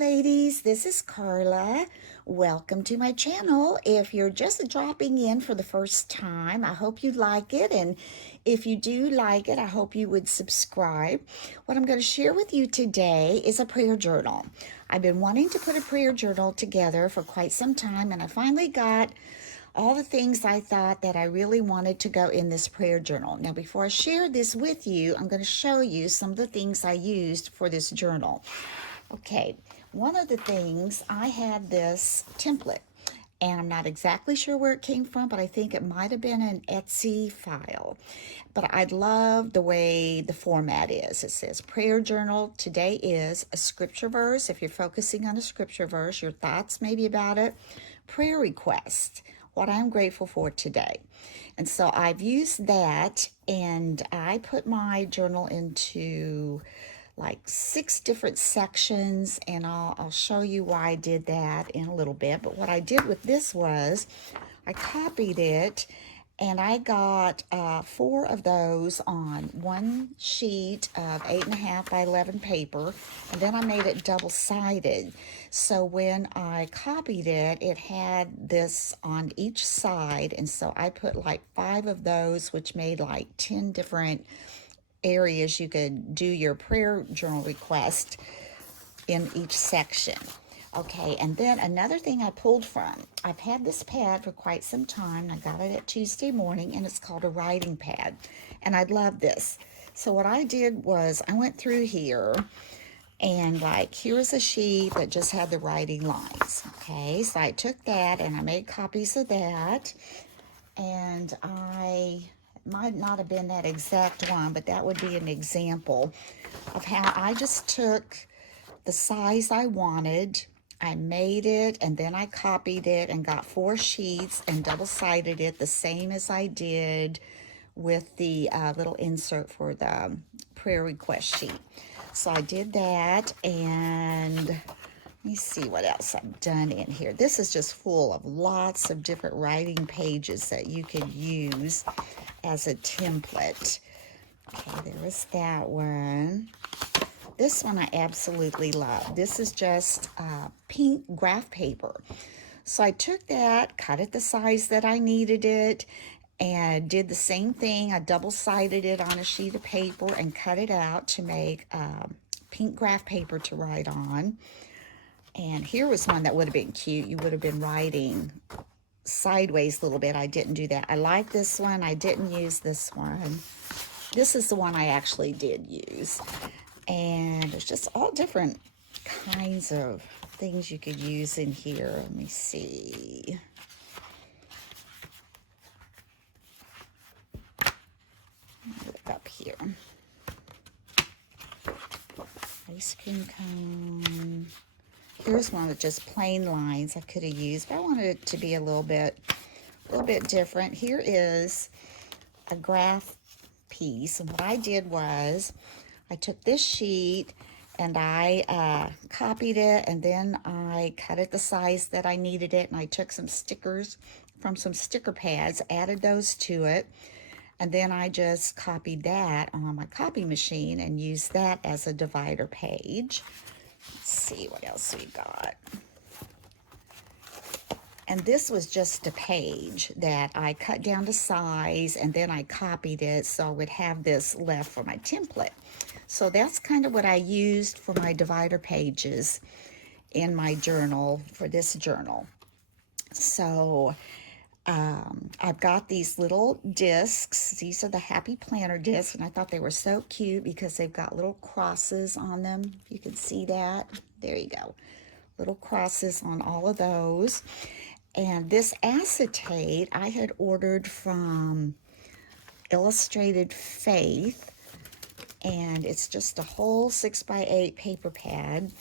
ladies, this is Carla. Welcome to my channel. If you're just dropping in for the first time, I hope you like it. And if you do like it, I hope you would subscribe. What I'm going to share with you today is a prayer journal. I've been wanting to put a prayer journal together for quite some time, and I finally got all the things I thought that I really wanted to go in this prayer journal. Now, before I share this with you, I'm going to show you some of the things I used for this journal. Okay, one of the things, I had this template, and I'm not exactly sure where it came from, but I think it might have been an Etsy file. But I love the way the format is. It says prayer journal. Today is a scripture verse. If you're focusing on a scripture verse, your thoughts maybe about it. Prayer request, what I'm grateful for today. And so I've used that, and I put my journal into like 6 different sections, and I'll show you why I did that in a little bit. But what I did with this was I copied it, and I got 4 of those on one sheet of 8.5 by 11 paper, and then I made it double-sided. So when I copied it, it had this on each side, and so I put like 5 of those, which made like 10 different areas you could do your prayer journal request in each section. Okay, and then another thing I pulled from, I've had this pad for quite some time. I got it at Tuesday morning, and it's called a writing pad, and I love this. So what I did was I went through here, and like here's a sheet that just had the writing lines. Okay, so I took that and I made copies of that, and I might not have been that exact one, but that would be an example of how I just took the size I wanted, I made it, and then I copied it and got 4 sheets and double-sided it the same as I did with the little insert for the prayer request sheet. So I did that, and let me see what else I've done in here. This is just full of lots of different writing pages that you can use as a template. Okay, there was that one. This one I absolutely love. This is just pink graph paper. So I took that, cut it the size that I needed it, and did the same thing. I double-sided it on a sheet of paper and cut it out to make pink graph paper to write on. And here was one that would have been cute. You would have been writing sideways a little bit. I didn't do that. I like this one. I didn't use this one. This is the one I actually did use. And it's just all different kinds of things you could use in here. Let me see. Look up here. Ice cream cone. Here's one with just plain lines I could have used, but I wanted it to be a little bit different. Here is a graph piece, and what I did was I took this sheet and I copied it, and then I cut it the size that I needed it, and I took some stickers from some sticker pads, added those to it, and then I just copied that on my copy machine and used that as a divider page. Let's see what else we got. And this was just a page that I cut down to size, and then I copied it so I would have this left for my template. So that's kind of what I used for my divider pages in my journal, for this journal. So I've got these little discs. These are the Happy Planner discs, and I thought they were so cute because they've got little crosses on them. You can see that. There you go. Little crosses on all of those. And this acetate I had ordered from Illustrated Faith, and it's just a whole 6x8 paper pad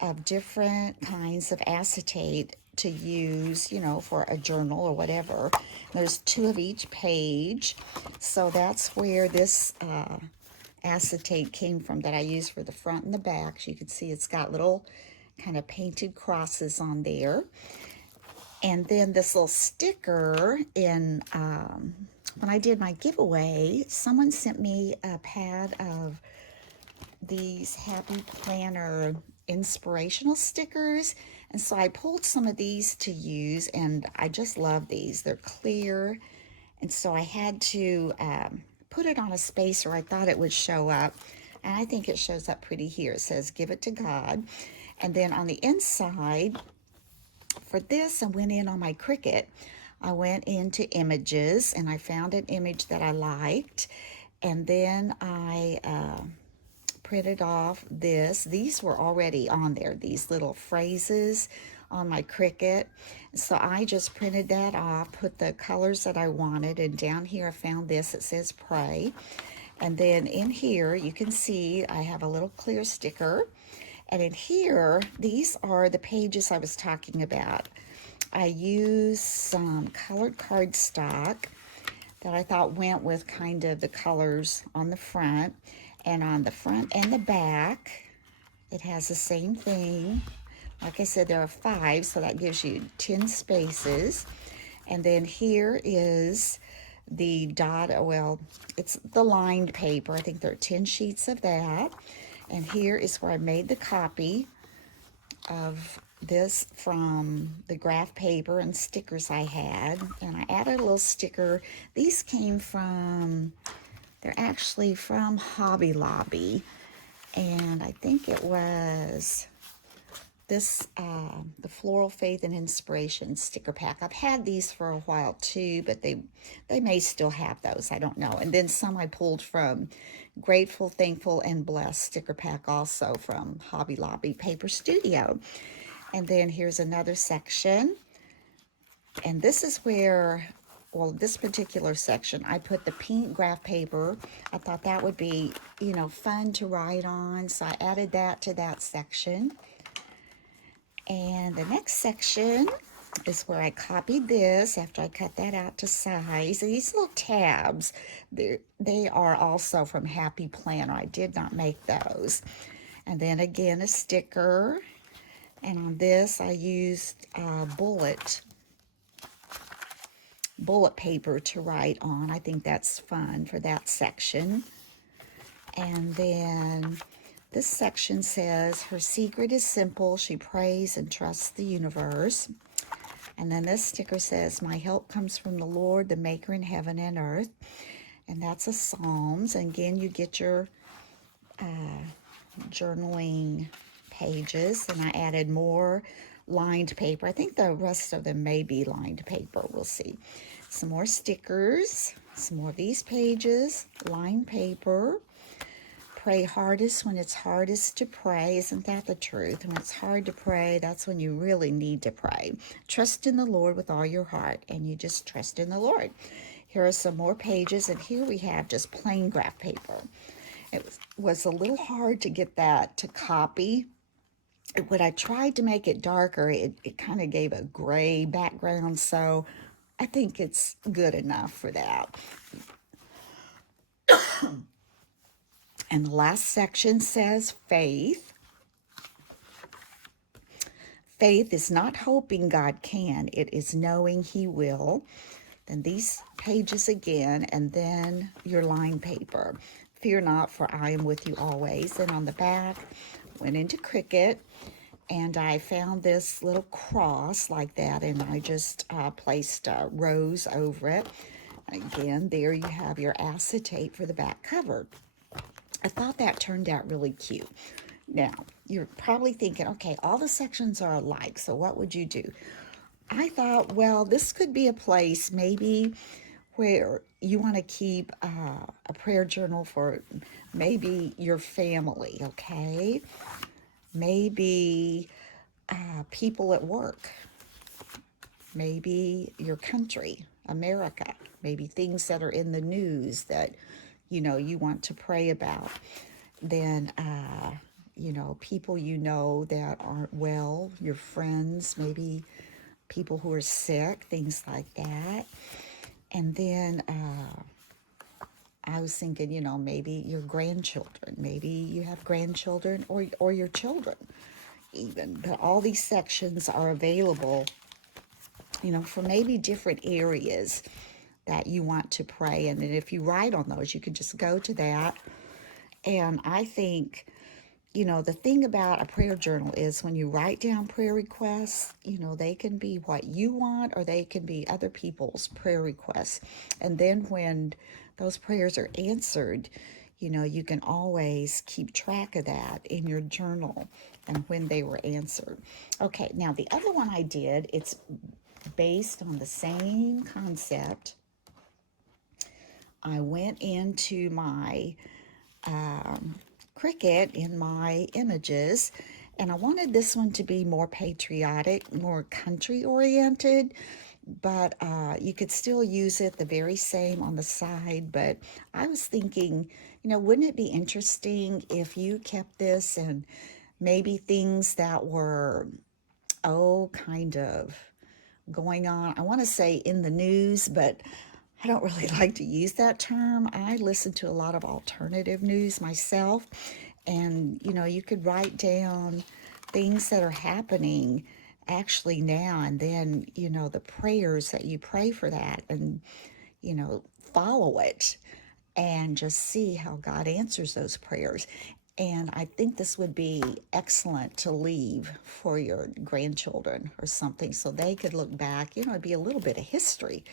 of different kinds of acetate to use, you know, for a journal or whatever. There's 2 of each page, so that's where this acetate came from that I used for the front and the back. So you can see it's got little kind of painted crosses on there. And then this little sticker in, when I did my giveaway, someone sent me a pad of these Happy Planner inspirational stickers. And so I pulled some of these to use, and I just love these. They're clear. And so I had to put it on a spacer. I thought it would show up. And I think it shows up pretty here. It says, give it to God. And then on the inside, for this, I went in on my Cricut. I went into images, and I found an image that I liked. And then I printed off this. These were already on there, these little phrases on my Cricut. So I just printed that off, put the colors that I wanted, and down here I found this. It says pray. And then in here, you can see I have a little clear sticker. And in here, these are the pages I was talking about. I used some colored cardstock that I thought went with kind of the colors on the front. And on the front and the back, it has the same thing. Like I said, there are 5, so that gives you 10 spaces. And then here is the dot, well, it's the lined paper. I think there are 10 sheets of that. And here is where I made the copy of this from the graph paper and stickers I had. And I added a little sticker. These came from, they're actually from Hobby Lobby. And I think it was this, the Floral Faith and Inspiration sticker pack. I've had these for a while too, but they may still have those. I don't know. And then some I pulled from Grateful, Thankful, and Blessed sticker pack, also from Hobby Lobby Paper Studio. And then here's another section. And this is where, well, this particular section, I put the pink graph paper. I thought that would be, you know, fun to write on. So I added that to that section. And the next section is where I copied this after I cut that out to size. These little tabs, they are also from Happy Planner. I did not make those. And then again, a sticker. And on this, I used bullet paper to write on. I think that's fun for that section. And then this section says, her secret is simple. She prays and trusts the universe. And then this sticker says, my help comes from the Lord, the maker in heaven and earth. And that's a Psalms. And again, you get your journaling pages. And I added more lined paper. I think the rest of them may be lined paper. We'll see. Some more stickers. Some more of these pages. Lined paper. Pray hardest when it's hardest to pray. Isn't that the truth? When it's hard to pray, that's when you really need to pray. Trust in the Lord with all your heart, and you just trust in the Lord. Here are some more pages, and here we have just plain graph paper. It was a little hard to get that to copy. When I tried to make it darker, it kind of gave a gray background, so I think it's good enough for that. And the last section says faith. Faith is not hoping God can, it is knowing He will. Then these pages again, and then your line paper. Fear not, for I am with you always. And on the back, went into Cricut, and I found this little cross like that, and I just placed a rose over it. Again, there you have your acetate for the back cover. I thought that turned out really cute. Now, you're probably thinking, okay, all the sections are alike, so what would you do? I thought, well, this could be a place maybe where you want to keep a prayer journal for maybe your family, okay? Maybe people at work. Maybe your country, America. Maybe things that are in the news that you know, you want to pray about. Then, you know, people you know that aren't well, your friends, maybe people who are sick, things like that. And then I was thinking, you know, maybe your grandchildren, maybe you have grandchildren or your children even. But all these sections are available, you know, for maybe different areas that you want to pray. And then if you write on those, you can just go to that. And I think the thing about a prayer journal is when you write down prayer requests, they can be what you want or they can be other people's prayer requests. And then when those prayers are answered, you can always keep track of that in your journal and when they were answered. Okay, now the other one I did, it's based on the same concept. I went into my Cricut in my images, and I wanted this one to be more patriotic, more country oriented, but you could still use it the very same on the side. But I was thinking, wouldn't it be interesting if you kept this and maybe things that were, kind of going on, I want to say in the news, but I don't really like to use that term. I listen to a lot of alternative news myself, and you could write down things that are happening actually now, and then the prayers that you pray for that, and follow it and just see how God answers those prayers. And I think this would be excellent to leave for your grandchildren or something so they could look back. It'd be a little bit of history,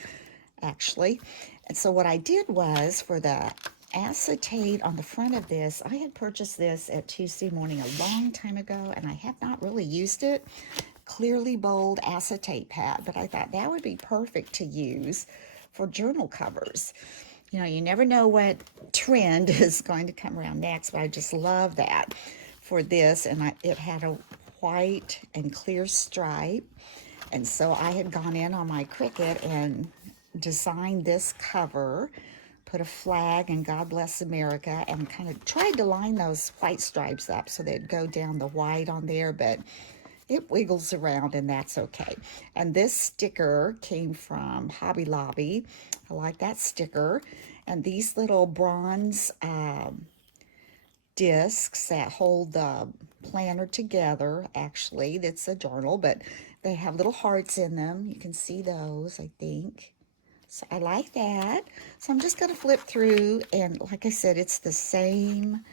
actually. And so what I did was for the acetate on the front of this, I had purchased this at Tuesday Morning a long time ago, and I have not really used it. Clearly Bold acetate pad, but I thought that would be perfect to use for journal covers. You never know what trend is going to come around next, but I just love that for this. And it had a white and clear stripe. And so I had gone in on my Cricut and designed this cover, put a flag and God Bless America, and kind of tried to line those white stripes up so they'd go down the white on there, but it wiggles around and that's okay. And this sticker came from Hobby Lobby. I like that sticker. And these little bronze discs that hold the planner together, actually, it's a journal, but they have little hearts in them. You can see those, I think. So I like that. So I'm just going to flip through, and like I said, it's the same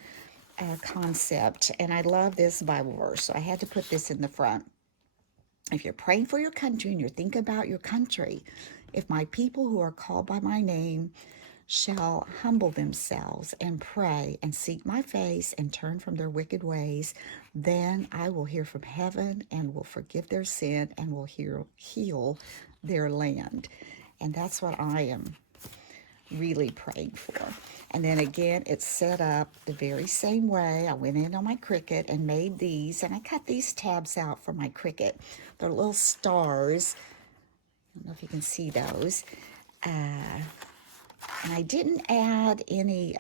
concept, and I love this Bible verse, so I had to put this in the front. If you're praying for your country and you're thinking about your country, if my people who are called by my name shall humble themselves and pray and seek my face and turn from their wicked ways, then I will hear from heaven and will forgive their sin and will heal their land. And that's what I am really praying for. And then again, it's set up the very same way. I went in on my Cricut and made these, and I cut these tabs out for my Cricut. They're little stars. I don't know if you can see those. And I didn't add any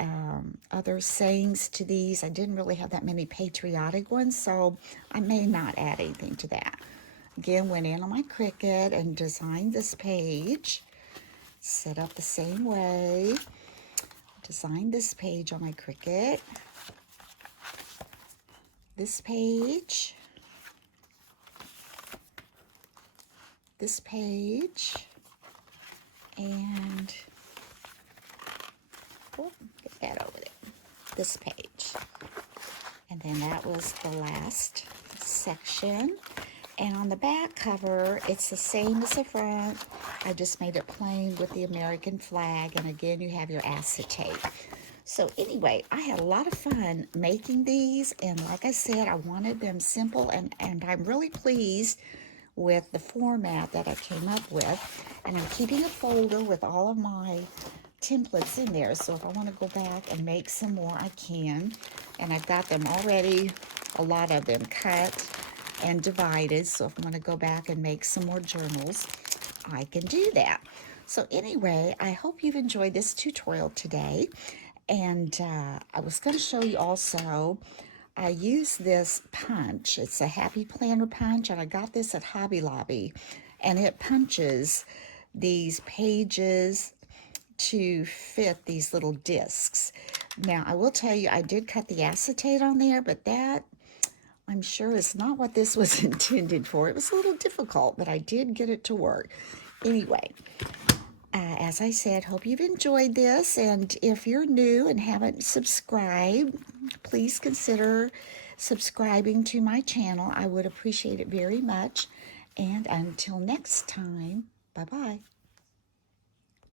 other sayings to these. I didn't really have that many patriotic ones, so I may not add anything to that. Again, went in on my Cricut and designed this page. Set up the same way. Designed this page on my Cricut. This page. This page. And get that over there. This page. And then that was the last section. And on the back cover, it's the same as the front. I just made it plain with the American flag. And again, you have your acetate. So anyway, I had a lot of fun making these. And like I said, I wanted them simple. And I'm really pleased with the format that I came up with. And I'm keeping a folder with all of my templates in there. So if I want to go back and make some more, I can. And I've got them already, a lot of them cut and divided. So if I want to go back and make some more journals, I can do that. So anyway, I hope you've enjoyed this tutorial today. And I was going to show you also, I use this punch. It's a Happy Planner punch, and I got this at Hobby Lobby. And it punches these pages to fit these little discs. Now, I will tell you, I did cut the acetate on there, but that, I'm sure, is not what this was intended for. It was a little difficult, but I did get it to work. Anyway, as I said, hope you've enjoyed this. And if you're new and haven't subscribed, please consider subscribing to my channel. I would appreciate it very much. And until next time, bye bye.